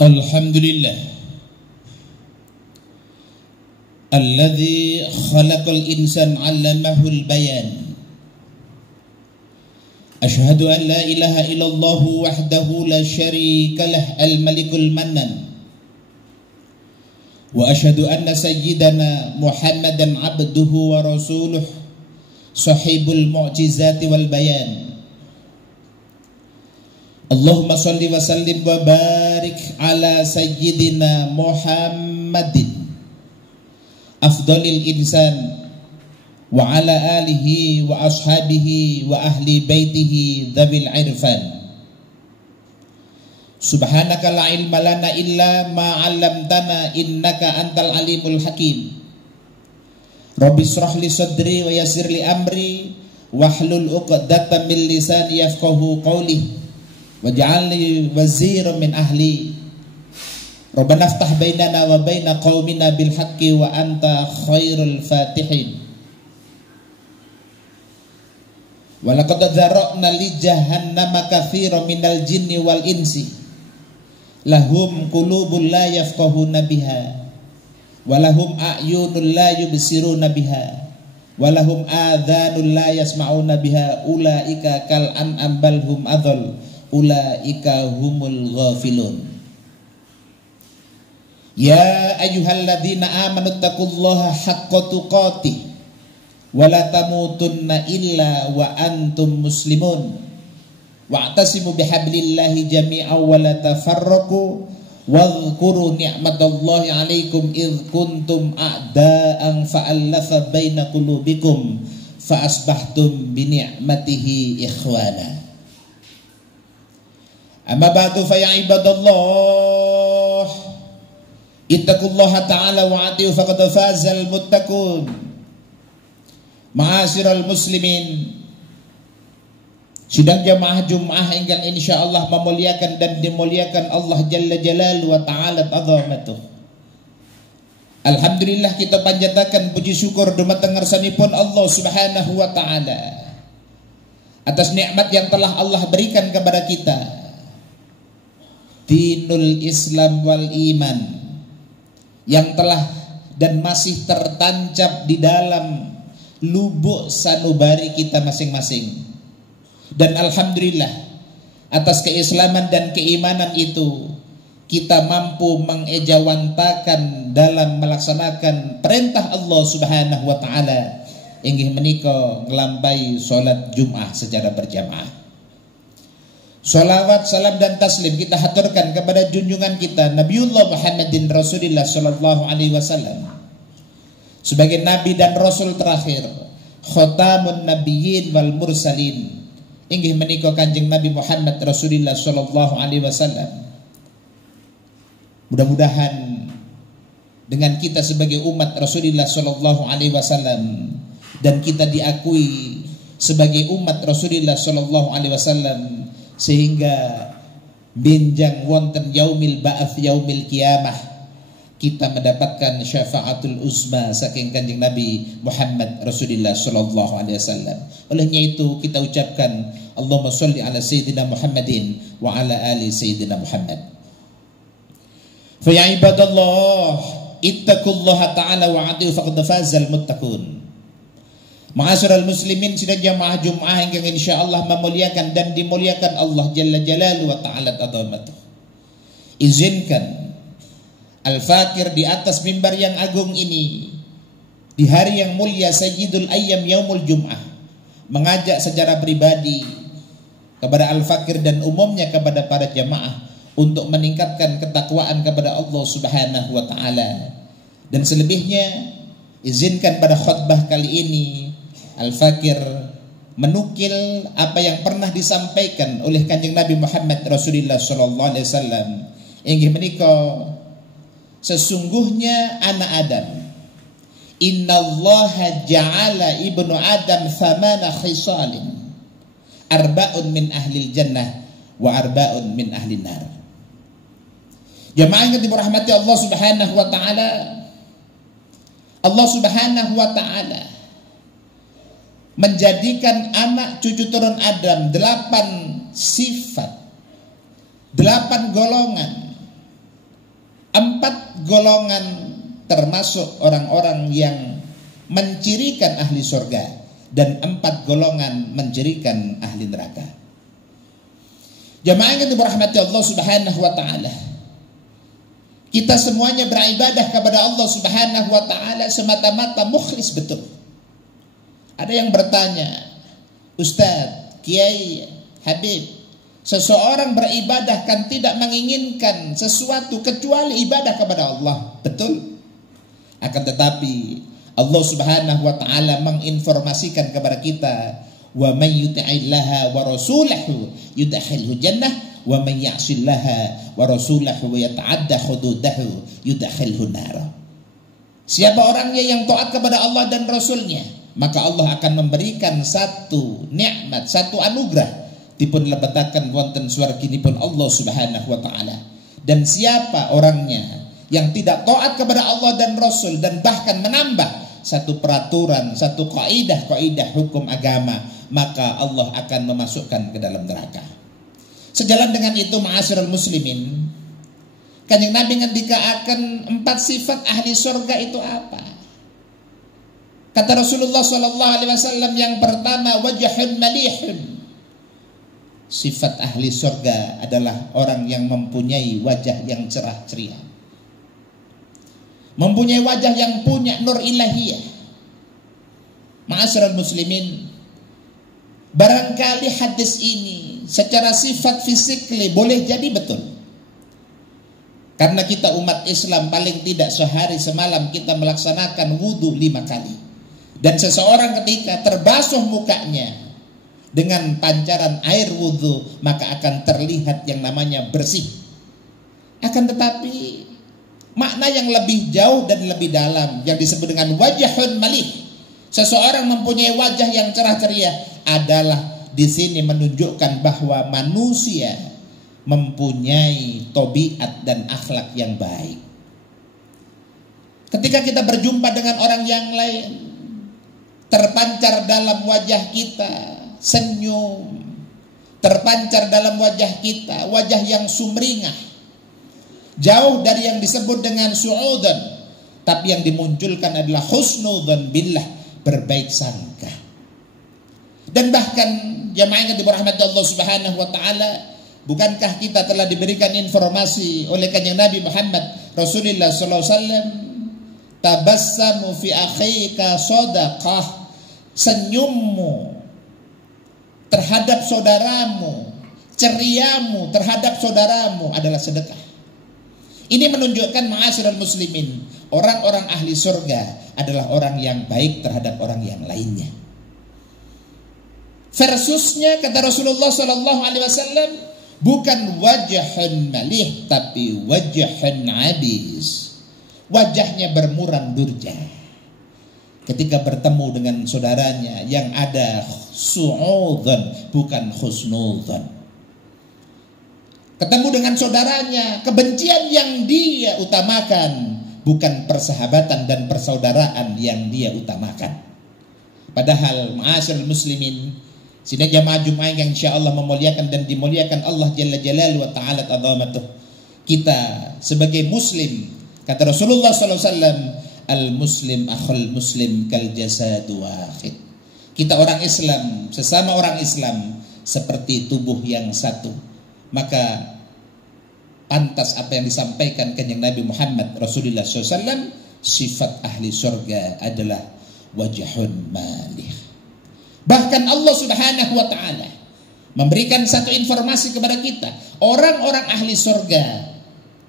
Alhamdulillah alladzi khalaqal insan 'allamahul bayan. Asyhadu an la ilaha illallah wahdahu la syarikalah al-malikul mannan. Wa asyhadu anna sayyidana Muhammadan 'abduhu wa rasuluh sahibul mu'jizati wal bayan. Allahumma salli wa sallim wa barik ala sayyidina Muhammadin afdalil insan wa ala alihi wa ashabihi wa ahli baitihi dhawil irfan. Subhanaka la ilma lana illa ma 'allamtana innaka antal alimul hakim. Rabbi shrah li sadri wa yassir li amri wahlul 'uqdatam min lisani yafqahu qawli waj'alni waziran min ahli. Rabbana iftah bainana wa baina qaumina bil haqqi wa anta khairul fatihin. Wa laqad dzara'na li jahannama katsiran minal jinni wal insi lahum qulubun la yafqahuna biha wa lahum a'yunun la yubsiruna biha wa lahum adhanun la yasma'una biha ulaika kal an'am bal hum adhal ulaika humul ghafilun. Ya ayyuhalladzina amanu taqullaha haqqa tuqatih wa la tamutunna illa wa antum muslimun wa'tasimu bihablillahi jami'an wa la tafarraqu wadhkuru ni'matallahi 'alaikum id kuntum a'da'an fa'alafa baina qulubikum fa asbahtum bi ni'matihi ikhwana. Amma ba'du fa ya ibadallah ittaqullaha ta'ala wa ati'u faqad fazal muttaqun. Ma'asyiral muslimin, sidang jamaah Jumat ingkang insyaallah memuliakan dan dimuliakan Allah jalla jalaluhu wa ta'ala azamatuh. Alhamdulillah kita panjataken puji syukur dumateng ngarsanipun Allah Subhanahu wa taala atas nikmat yang telah Allah berikan kepada kita. Dinul Islam wal iman yang telah dan masih tertancap di dalam lubuk sanubari kita masing-masing. Dan alhamdulillah atas keislaman dan keimanan itu kita mampu mengejawantakan dalam melaksanakan perintah Allah Subhanahu wa taala inggih menika nglampahi salat Jumat secara berjamaah. Salawat, salam dan taslim kita haturkan kepada junjungan kita Nabiullah Muhammadin Rasulullah sallallahu alaihi wasallam sebagai nabi dan rasul terakhir, khatamun nabiyyin wal mursalin, inggih menika Kanjeng Nabi Muhammad Rasulullah sallallahu alaihi wasallam. Mudah-mudahan dengan kita sebagai umat Rasulullah sallallahu alaihi wasallam dan kita diakui sebagai umat Rasulullah sallallahu alaihi wasallam sehingga benjang wonten yaumil ba'ats yaumil qiyamah kita mendapatkan syafaatul uzma saking Kanjeng Nabi Muhammad Rasulullah sallallahu alaihi wasallam. Olehnya itu kita ucapkan Allahumma sholli ala sayyidina Muhammadin wa ala ali sayyidina Muhammad. Fa ya ibadallah ittaqullaha ta'ala wa ati'u faqad fazal muttaqun. Ma'asyiral muslimin, sidang jamaah Jumat yang insyaallah memuliakan dan dimuliakan Allah jalla jalaluhu wa ta'ala azamatuh. Izinkan al-fakir di atas mimbar yang agung ini di hari yang mulia Sayyidul Ayyam Yaumul Jum'ah mengajak secara pribadi kepada al-fakir dan umumnya kepada para jamaah untuk meningkatkan ketakwaan kepada Allah Subhanahu wa taala. Dan selebihnya izinkan pada khutbah kali ini Al-Fakir menukil apa yang pernah disampaikan oleh Kanjeng Nabi Muhammad Rasulullah sallallahu alaihi wasallam. Inggih menika sesungguhnya anak Adam, innallaha ja'ala ibnu Adam thamana khisalin arba'un min ahlil jannah wa arba'un min ahlin nar. Jamaah yang dirahmati Allah Subhanahu wa taala, Allah Subhanahu wa taala menjadikan anak cucu turun Adam 8 sifat, 8 golongan 4 golongan termasuk orang-orang yang mencirikan ahli surga, dan 4 golongan mencirikan ahli neraka. Jamaah yang dirahmati Allah Subhanahu wa taala, kita semuanya beribadah kepada Allah Subhanahu wa taala semata-mata mukhlis betul. Ada yang bertanya, Ustaz, Kiai, Habib, seseorang beribadah kan tidak menginginkan sesuatu kecuali ibadah kepada Allah, betul? Akan tetapi Allah Subhanahu wa taala menginformasikan kepada kita, wa may yuti'illaha wa rasulahu yudkhilhu jannah wa may ya'sillaha wa rasulahu yata'adda hududahu yudkhilhu nar. Siapa orangnya yang taat kepada Allah dan Rasulnya, maka Allah akan memberikan satu nikmat, satu anugerah dipun lebetaken wonten swarginipun Allah Subhanahu wa taala. Dan siapa orangnya yang tidak taat kepada Allah dan Rasul dan bahkan menambah satu peraturan, satu kaidah hukum agama, maka Allah akan memasukkan ke dalam neraka. Sejalan dengan itu, ma'asyiral muslimin, Kanjeng Nabi ngendikaaken 4 sifat ahli surga itu apa? Kata Rasulullah sallallahu alaihi wasallam, yang pertama, wajhun malihun. Sifat ahli surga adalah orang yang mempunyai wajah yang cerah ceria, mempunyai wajah yang punya nur ilahiyah. Ma'asyiral muslimin, barangkali hadis ini secara sifat fisikly boleh jadi betul, karena kita umat Islam paling tidak sehari semalam kita melaksanakan wudhu 5 kali, dan seseorang ketika terbasuh mukanya dengan pancaran air wudhu maka akan terlihat yang namanya bersih. Akan tetapi makna yang lebih jauh dan lebih dalam yang disebut dengan wajhun malih, seseorang mempunyai wajah yang cerah ceria, adalah di sini menunjukkan bahwa manusia mempunyai tabiat dan akhlak yang baik. Ketika kita berjumpa dengan orang yang lain, terpancar dalam wajah kita senyum, terpancar dalam wajah kita wajah yang sumringah, jauh dari yang disebut dengan su'udan, tapi yang dimunculkan adalah husnudzan billah, berbaik sangka. Dan bahkan jamaah yang dirahmati Allah Subhanahu wa taala, bukankah kita telah diberikan informasi oleh Kanjeng Nabi Muhammad Rasulullah sallallahu alaihi wasallam, tabassamu fi akhika shadaqah, senyummu terhadap saudaramu, ceriamu terhadap saudaramu adalah sedekah. Ini menunjukkan, ma'asyiral muslimin, orang-orang ahli surga adalah orang yang baik terhadap orang yang lainnya. Versusnya kata Rasulullah sallallahu alaihi wasallam, bukan wajhun malih tapi wajhun abis. Wajahnya bermuram durja. Ketika bertemu dengan saudaranya yang ada su'udzan bukan husnudzan. Ketemu dengan saudaranya, kebencian yang dia utamakan bukan persahabatan dan persaudaraan yang dia utamakan. Padahal ma'asyiral muslimin, sidang jamaah Jumat yang insyaallah memuliakan dan dimuliakan Allah Jalla Jalaluhu wa ta'ala ta'zamatuh, kita sebagai muslim, kata Rasulullah sallallahu alaihi wasallam, al-muslim akhul muslim kal jasadu wahid. Kita orang Islam, sesama orang Islam seperti tubuh yang satu. Maka pantas apa yang disampaikan Kanjeng Nabi Muhammad Rasulullah SAW, sifat ahli surga adalah wajhun malih. Bahkan Allah Subhanahu wa ta'ala memberikan satu informasi kepada kita, orang-orang ahli surga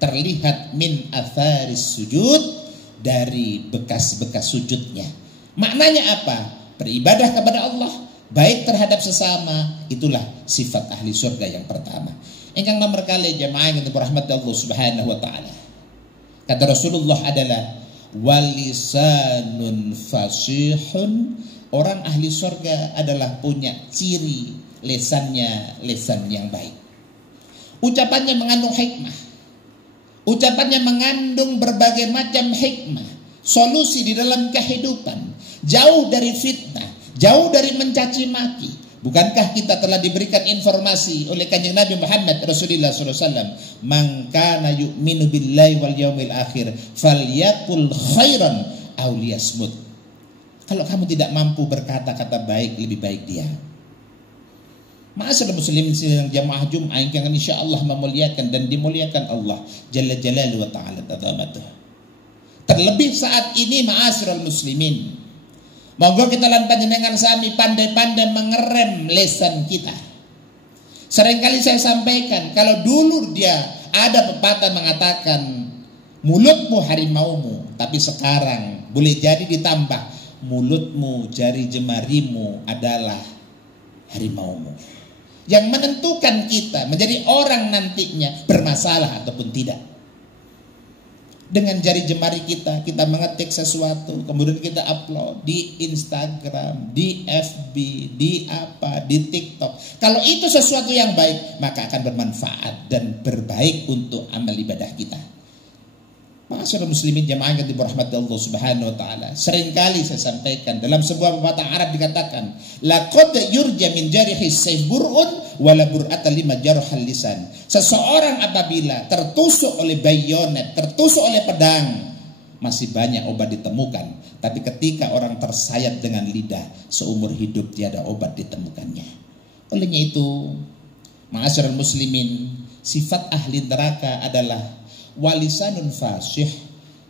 terlihat min atharis sujud, dari bekas-bekas sujudnya. Maknanya apa? Beribadah kepada Allah, baik terhadap sesama, itulah sifat ahli surga yang pertama. Ingkang nomor kali jamaah yang dirahmati Allah Subhanahu wa taala, kata Rasulullah adalah walisanun fasihun. Orang ahli surga adalah punya ciri lisannya lisan yang baik. Ucapannya mengandung hikmah, ucapannya mengandung berbagai macam hikmah, solusi di dalam kehidupan, jauh dari fitnah, jauh dari mencaci maki, Bukankah kita telah diberikan informasi oleh Kanjeng Nabi Muhammad Rasulullah SAW, "Man kana yu'minu billahi wal yaumil akhir falyaqul khairan aw liyasmut." Kalau kamu tidak mampu berkata-kata baik, lebih baik diam. Ma'asyiral muslimin sidang jamaah Jumat yang insyaallah memuliakan dan dimuliakan Allah Jalla Jalaluhu wa Ta'ala tadzamatuh. Terlebih saat ini ma'asyiral muslimin, monggo kita lan panjenengan sami pandai-pandai mengerem lesan kita. Seringkali saya sampaikan, kalau dulu dia ada pepatah mengatakan mulutmu harimaumu, tapi sekarang boleh jadi ditambah mulutmu jari jemarimu adalah harimaumu. Yang menentukan kita menjadi orang nantinya bermasalah ataupun tidak. Dengan jari jemari kita mengetik sesuatu, kemudian kita upload di Instagram, di FB, di TikTok. Kalau itu sesuatu yang baik, maka akan bermanfaat dan berbaik untuk amal ibadah kita. Ma'asyiral muslimin jamaah yang dirahmati Allah Subhanahu wa taala. Seringkali saya sampaikan dalam sebuah pepatah Arab dikatakan, laqad yurja min jarihi sayf bur'un wa la bur'ata lima jarhal lisan. Seseorang apabila tertusuk oleh bayonet, tertusuk oleh pedang, masih banyak obat ditemukan, tapi ketika orang tersayat dengan lidah, seumur hidup tiada obat ditemukannya. Olehnya itu, ma'asyiral muslimin, sifat ahli neraka adalah walisanun fasih,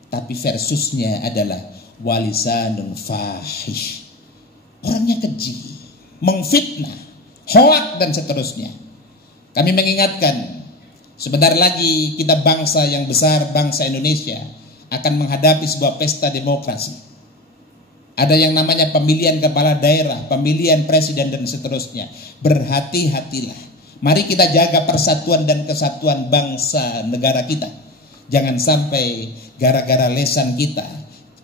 tapi versusnya adalah walisanun fahish. Orangnya keji, mengfitnah, hoak dan seterusnya. Kami mengingatkan, sebentar lagi kita bangsa yang besar, bangsa Indonesia akan menghadapi sebuah pesta demokrasi. Ada yang namanya pemilihan kepala daerah, pemilihan presiden dan seterusnya. Berhati-hatilah. Mari kita jaga persatuan dan kesatuan bangsa negara kita. Jangan sampai gara-gara lesan kita,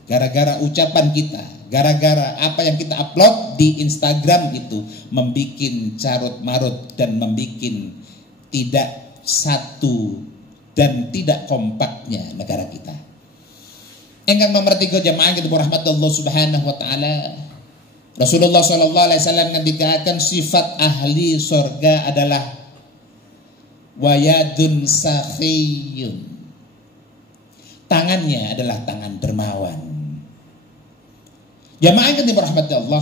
gara-gara ucapan kita, gara-gara apa yang kita upload di Instagram itu membikin carut marut dan membikin tidak satu dan tidak kompaknya negara kita. Engkang nomor 3 jamaah yang dirahmati Allah Subhanahu wa taala. Rasulullah sallallahu alaihi wasallam mengatakan sifat ahli surga adalah wayadun sakhiyun. Tangannya adalah tangan dermawan. Jamaah yang dirahmati Allah,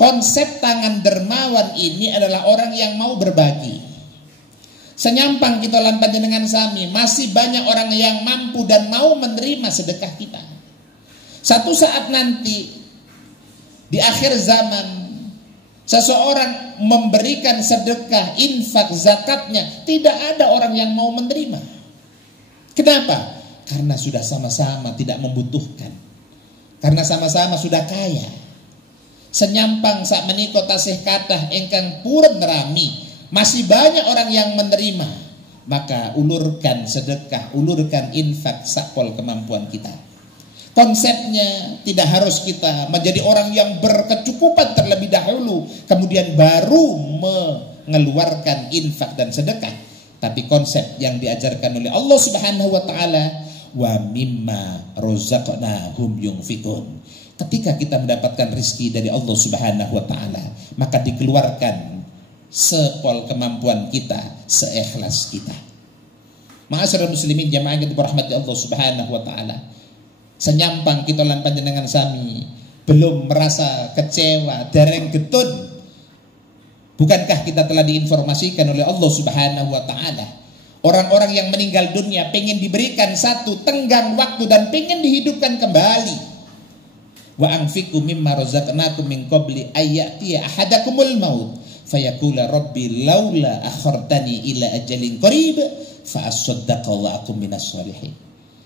konsep tangan dermawan ini adalah orang yang mau berbagi. Senyampang kita lan panjenengan sami, masih banyak orang yang mampu dan mau menerima sedekah kita. Satu saat nanti di akhir zaman, seseorang memberikan sedekah, infak, zakatnya, tidak ada orang yang mau menerima. Kenapa? Karena sudah sama-sama tidak membutuhkan. Karena sama-sama sudah kaya. Senyampang sak menika tasih kathah ingkang purun nerami, masih banyak orang yang menerima. Maka ulurkan sedekah, ulurkan infak sakpol kemampuan kita. Konsepnya tidak harus kita menjadi orang yang berkecukupan terlebih dahulu, kemudian baru mengeluarkan infak dan sedekah. Tapi konsep yang diajarkan oleh Allah Subhanahu wa taala, wa mimma razaqnahum yunfikun. Ketika kita mendapatkan rezeki dari Allah Subhanahu wa taala, maka dikeluarkan sepol kemampuan kita, seikhlas kita. Ma'asyiral muslimin jamaah yang dirahmati Allah Subhanahu wa taala. Senyampang kita lan panjenengan sami belum merasa kecewa, dereng getun. Bukankah kita telah diinformasikan oleh Allah Subhanahu wa taala, orang-orang yang meninggal dunia pengen diberikan satu tenggang waktu dan pengen dihidupkan kembali. Wa anfiqu mimma razaqnakum min qabli ayyatiya ahadakumul maut fayaqula rabbi laula akhartani ila ajalin qarib fa asaddaqa wa akum minas sholihin.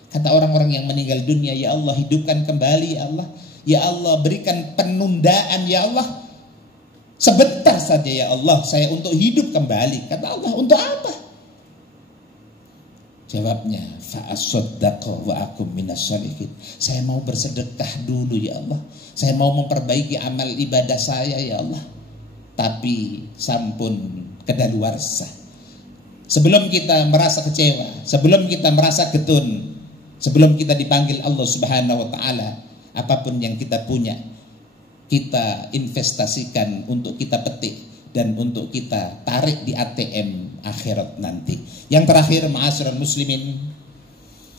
Kata orang-orang yang meninggal dunia, ya Allah hidupkan kembali ya Allah. Ya Allah berikan penundaan ya Allah. Sebentar saja ya Allah saya untuk hidup kembali. Kata Allah, untuk apa? Jawabnya, fa'asaddaqa wa akum minas sholihin. Saya mau bersedekah dulu ya Allah. Saya mau memperbaiki amal ibadah saya ya Allah. Tapi sampun kedaluarsa. Sebelum kita merasa kecewa, sebelum kita merasa getun, sebelum kita dipanggil Allah Subhanahu wa taala, apapun yang kita punya, kita investasikan, untuk kita petik, dan untuk kita tarik di ATM akhirat nanti. Yang terakhir, ma'asyiral muslimin,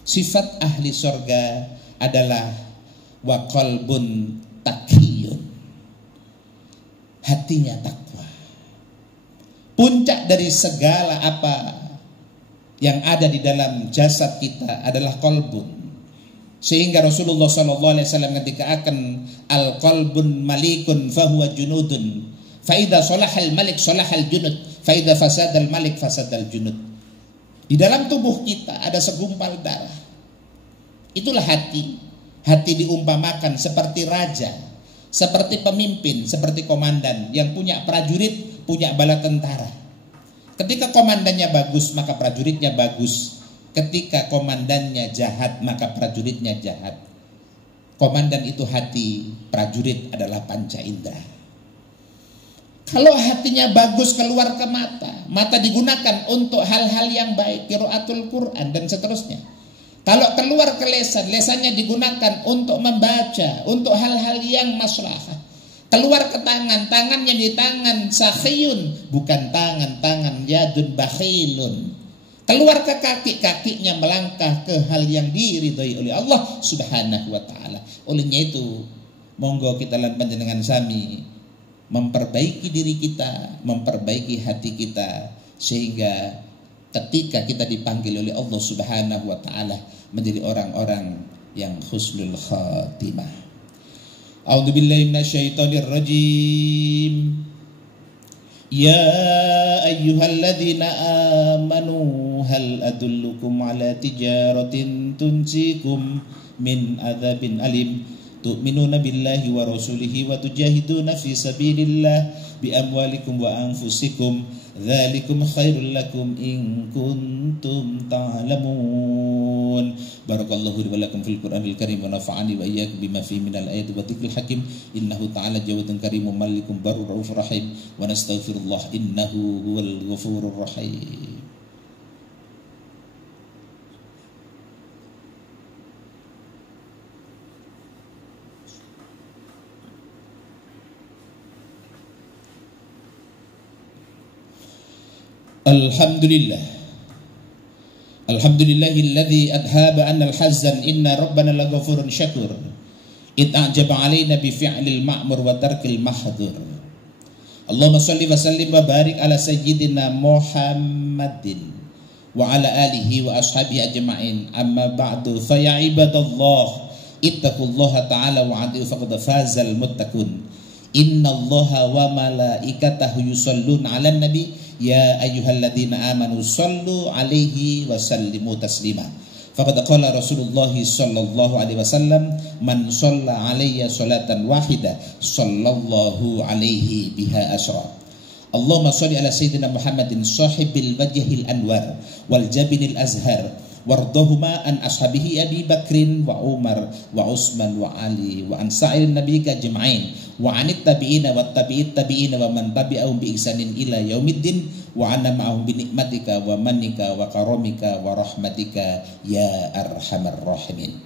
sifat ahli surga adalah wa qalbun taqiyun, hatinya takwa. Puncak dari segala apa yang ada di dalam jasad kita adalah qalbun. Sehingga Rasulullah SAW ketika akan al-qalbun malikun fahuwa junudun, faida solahal malik solahal junud, faida fasadal malik fasadal junud. Di dalam tubuh kita ada segumpal darah. Itulah hati. Hati diumpamakan seperti raja, seperti pemimpin, seperti komandan yang punya prajurit, punya bala tentara. Ketika komandannya bagus, maka prajuritnya bagus. Ketika komandannya jahat, maka prajuritnya jahat. Komandan itu hati, prajurit adalah panca indera. Kalau hatinya bagus keluar ke mata, mata digunakan untuk hal-hal yang baik, qiraatul Quran dan seterusnya. Kalau keluar ke lesan, lesannya digunakan untuk membaca, untuk hal-hal yang maslahah. Keluar ke tangan, tangannya di tangan sakhiyun, bukan tangan yadun bakhilun. Keluar ke kaki, kakinya melangkah ke hal yang diridhai oleh Allah Subhanahu wa taala. Olehnya itu, monggo kita lan panjenengan sami memperbaiki diri kita, memperbaiki hati kita, sehingga ketika kita dipanggil oleh Allah Subhanahu wa taala menjadi orang-orang yang husnul khatimah. A'udzubillahi minasyaitonir rajim. Ya ayyuhalladzina amanu hal adullukum ala tijaratin tunjikum min adzabin alim tu'minuna billahi wa rasulihi wa tujahiduna fi sabilillah bi amwalikum wa anfusikum dzalikum khairul lakum in kuntum ta'lamun. Barakallahu li wa lakum fil Qur'anil Karim wa nafa'ani wa iyyakum bima fihi minal ayati wa dzikril hakim. Innahu ta'ala jawadun karimun malikum barur raufur rahim wa nastaghfirullah innahu huwal ghafurur rahim. Alhamdulillahilladzi adhaba annal hazan inna rabbana laghafurun syakur it'ajaba alaina bi fi'lil ma'mur wa tarkil mahdhur. Allahumma shalli wa sallim wa barik ala sayyidina Muhammadin wa ala alihi wa ashabihi ajma'in. Amma ba'du, fa ya ibadallah ittaqullaha ta'ala wa ati'u faqad fazal muttaqun. Innallaha wa malaikatahu yusholluna 'alan nabi ya ayyuhalladzina amanu shallu 'alaihi wa sallimu taslima. Faqad qala Rasulullah sallallahu alaihi wasallam man shalla 'alayya salatan wahida sallallahu alaihi biha asyra. Allahumma shalli ala sayyidina Muhammadin sahibil wajhil anwar wal jabinil azhar wardahuma an ashabihi Abi Bakrin wa Umar wa Utsman wa Ali wa an sa'irin nabiyika ajma'in wa anit tabi'ina wa tabi'it tabi'ina wa man tabi'ahum bi ihsanin ila yaumiddin wa anna ma'ahum bi nikmatika wa manika wa karamika wa rahmatika ya arhamar rahimin.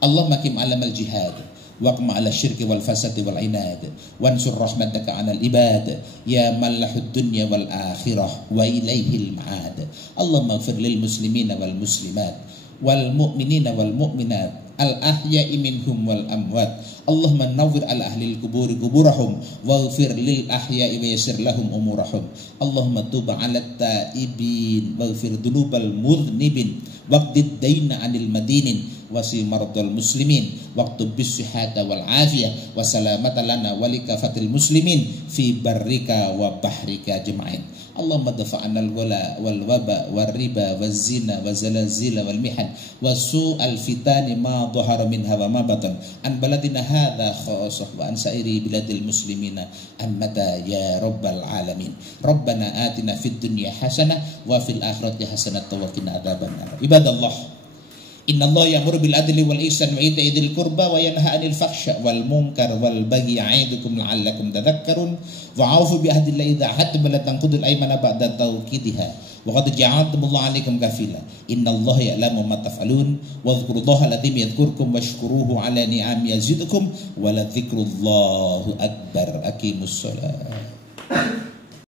Allahumma kim alamal jihad waqma ala syirki wal fasadi wal inad wansur rahmataka 'alal ibad ya malahud dunya wal akhirah wa ilaihil ma'ad. Allahumma ighfir lil muslimina wal muslimat wal mu'minina wal mu'minat al ahya'i minhum wal amwat. Allahumma nawwir ala ahlil kuburi kuburahum waghfir lil ahya'i wa yassir lahum umurahum. Allahumma tub ala taibin waghfir dunubal mudhnibin waqdid daina 'anil madinin wasi mardal muslimin waqtub bis sihhata wal afiyah wa salamata lana wa likafatil muslimin fi barrika wa bahrika ajma'in. Allahumma dafa'na al-wala wal waba wal riba waz zina wa zalazila wal mihan wa su'al fitani ma dhahara minha wa ma batan an baladina hadha khassah wa an sa'iri biladil muslimina ammata ya rabbal alamin. Rabbana atina fid dunya hasanah wa fil akhirati hasanah wa qina adzabannar. Ibadallah, innallaha ya'muru bil adli wal ihsan wa ita'i dzil qurba wa yanha 'anil fahsya wal munkar wal bagyi ya'idukum la'allakum tadhakkarun wa 'aufu bi ahdillahi idza ahadtum wa la tanqudul aymana ba'da tawkidiha wa qad ja'altumullahu 'alaikum kafila innallaha ya'lamu ma taf'alun wadhkurullaha alladzi yadhkurkum washkuruhu 'ala ni'ami yazidkum wa la dzikrullahi akbar. Aqimus shalah.